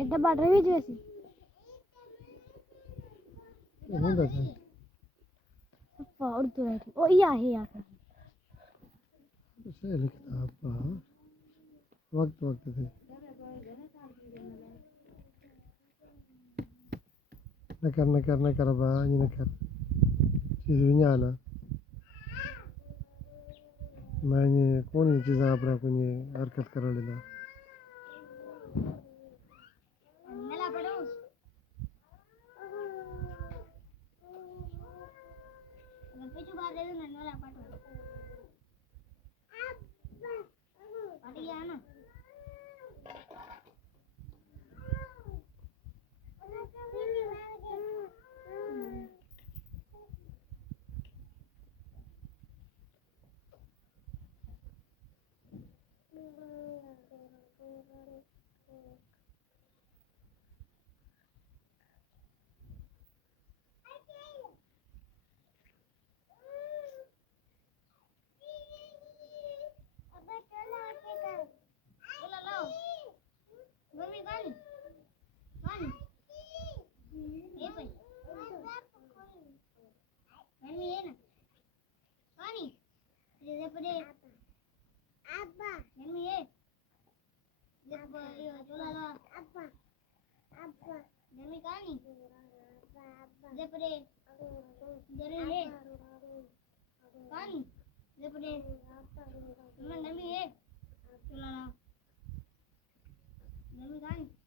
एडा बटर भी जैसी ਹੁੰਦਾ ਸੀ और तो है ओ या है यार सही किताब वक्त वक्त से न कर बा ये न कर चीज़ भी नहीं आना मैं ये कौन सी चीज़ अपना को ये हरकत कर लेना Nami